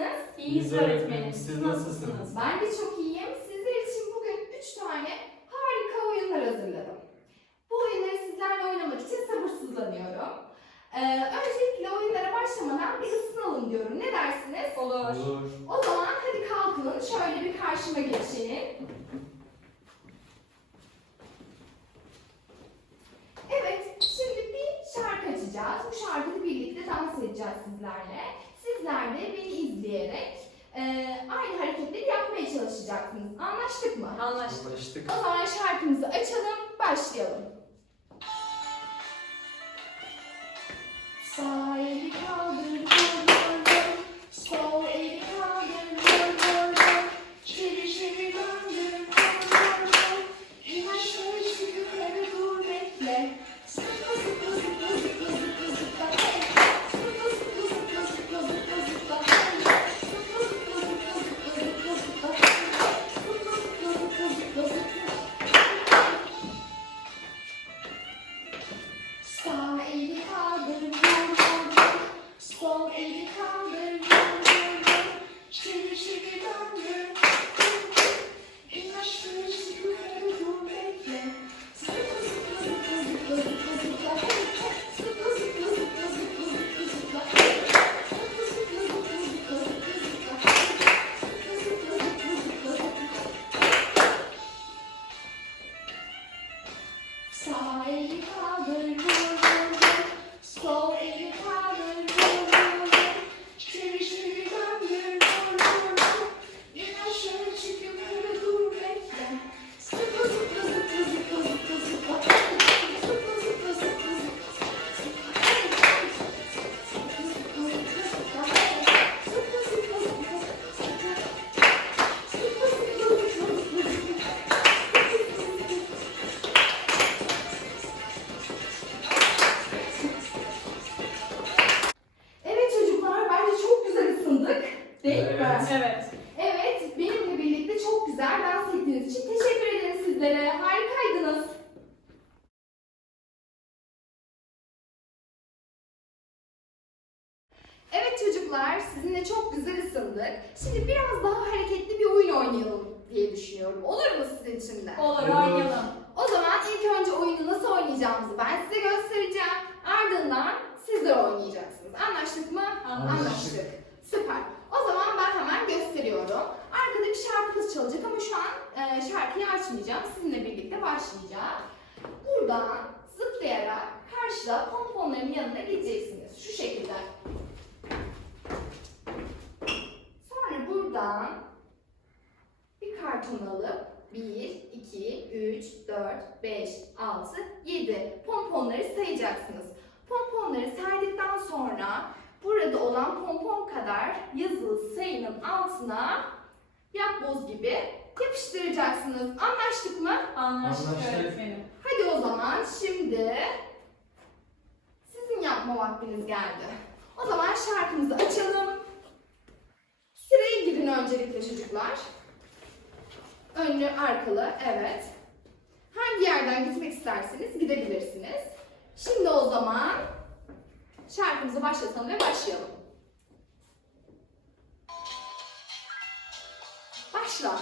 nasılsınız? İyiyiz öğretmenim. Siz nasılsınız? Ben de çok iyiyim. Sizler için bugün 3 tane harika oyunlar hazırladım. Bu oyunları sizlerle oynamak için sabırsızlanıyorum. Ee, öncelikle oyunlara başlamadan bir ısınalım diyorum. Ne dersiniz? Olur. O zaman hadi kalkın. Şöyle bir karşıma geçin. Evet, şimdi bir şarkı açacağız. Bu şarkıyı birlikte dans edeceğiz sizlerle. İzleyerek e, aynı hareketleri yapmaya çalışacaksınız. Anlaştık mı? Anlaştık. Anlaştık. O zaman şarkımızı açalım, başlayalım. Sağ eli sizlere. Harikaydınız. Evet çocuklar, sizinle çok güzel ısındık. Şimdi biraz daha hareketli bir oyun oynayalım diye düşünüyorum. Olur mu sizin için de? Olur, oynayalım. O zaman ilk önce oyunu nasıl oynayacağımızı ben size göstereceğim. Ardından sizler oynayacaksınız. Anlaştık mı? Anlaştık. Süper. O zaman ben hemen gösteriyorum. Arkada bir şarkımız çalacak ama şu an şarkıyı açmayacağım. Sizinle birlikte başlayacağım. Buradan zıplayarak karşıda pomponların yanına gideceksiniz. Şu şekilde. Sonra buradan bir karton alıp 1, 2, 3, 4, 5, 6, 7 pomponları sayacaksınız. Pomponları saydıktan sonra burada olan pompon kadar yazılı sayının altına yapboz gibi yapıştıracaksınız. Anlaştık mı? Anlaştık Anlaştık. öğretmenim. Hadi o zaman şimdi sizin yapma vaktiniz geldi. O zaman şarkımızı açalım. Sıraya girin öncelikle çocuklar. Önlü, arkalı, evet. Hangi yerden gitmek isterseniz gidebilirsiniz. Şimdi o zaman şarkımızı başlatalım ve başlayalım. Başla.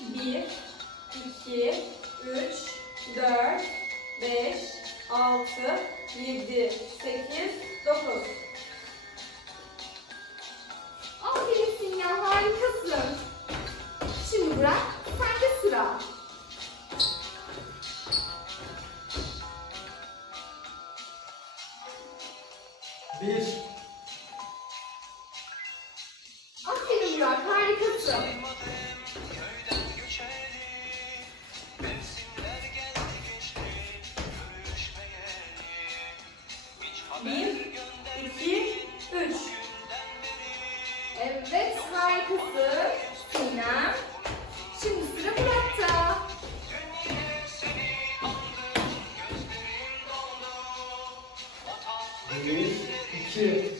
Bir, iki, iki.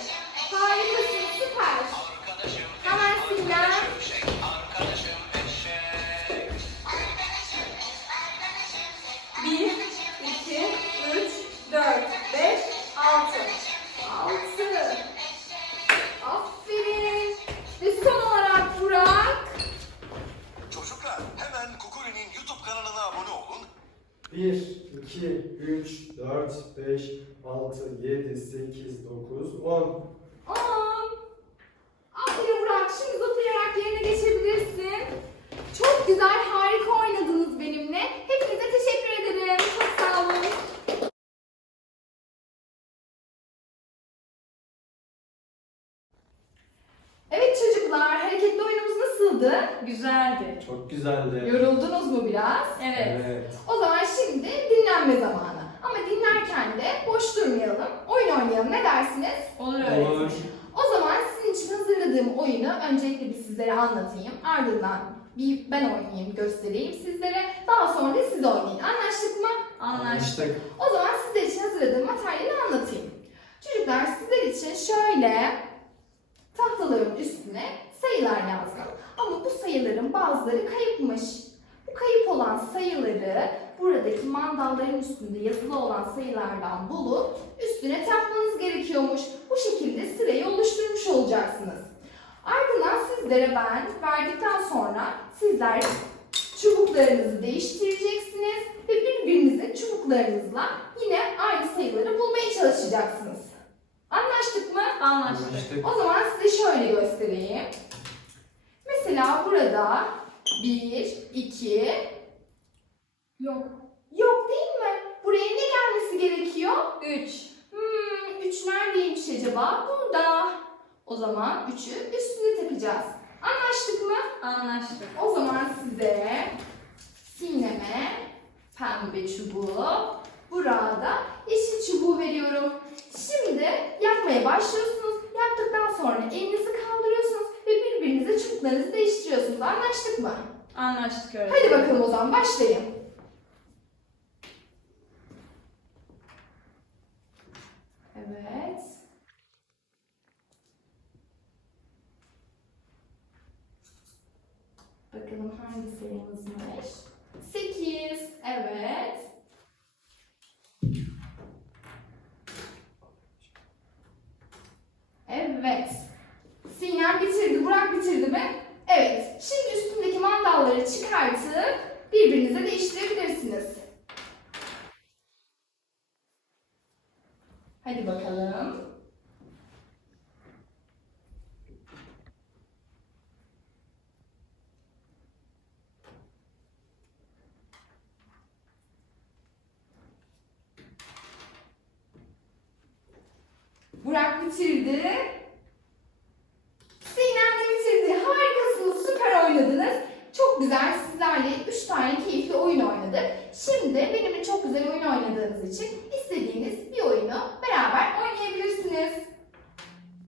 8, 9, 10. On. Aferin Burak. Şimdi zıplayarak yerine geçebilirsin. Çok güzel, harika oynadınız benimle. Hepinize teşekkür ederim. Çok sağ olun. Evet çocuklar, hareketli oyunumuz nasıldı? Güzeldi. Çok güzeldi. Yoruldunuz mu biraz? Evet. O zaman şimdi dinlenme zamanı. Ama dinlerken de boş durmayalım, oyun oynayalım. Ne dersiniz? Olur Olur. öğretmenim. O zaman sizin için hazırladığım oyunu öncelikle bir sizlere anlatayım. Ardından bir ben oynayayım, göstereyim sizlere. Daha sonra da siz oynayın. Anlaştık mı? Anlaştık. O zaman sizler için hazırladığım materyali anlatayım. Çocuklar sizler için şöyle tahtaların üstüne sayılar yazdım. Ama bu sayıların bazıları kayıpmış. Kayıp olan sayıları buradaki mandalların üstünde yazılı olan sayılardan bulup üstüne takmanız gerekiyormuş. Bu şekilde sırayı oluşturmuş olacaksınız. Ardından sizlere ben verdikten sonra sizler çubuklarınızı değiştireceksiniz ve birbirinizin çubuklarınızla yine aynı sayıları bulmaya çalışacaksınız. Anlaştık mı? Anlaştık. Anlaştık. O zaman size şöyle göstereyim. Mesela burada 1, 2, Yok. yok değil mi? Buraya ne gelmesi gerekiyor? Üç. Hmm, 3 neredeymiş acaba? Burada. O zaman 3'ü üstüne takacağız. Anlaştık mı? Anlaştık. O zaman size sineme pembe çubuğu, burada yeşil çubuğu veriyorum. Şimdi yapmaya başlıyorsunuz. Yaptıktan sonra elinizi ve çubuklarınızı değiştiriyorsunuz. Anlaştık mı? Anlaştık öğretmenim. Hadi bakalım o zaman başlayın. Evet. Bakalım hangi sayımızmış? 8. Evet. Evet. Sinem bitirdi. Burak bitirdi mi? Evet. Şimdi üstündeki mandalları çıkartıp birbirinize değiştirebilirsiniz. Hadi bakalım. Burak bitirdi. Sinem de bitirdi. Harikasınız, süper oynadınız. Çok güzel sizlerle 3 tane keyifli oyun oynadık. Şimdi benimle çok güzel oyun oynadığınız için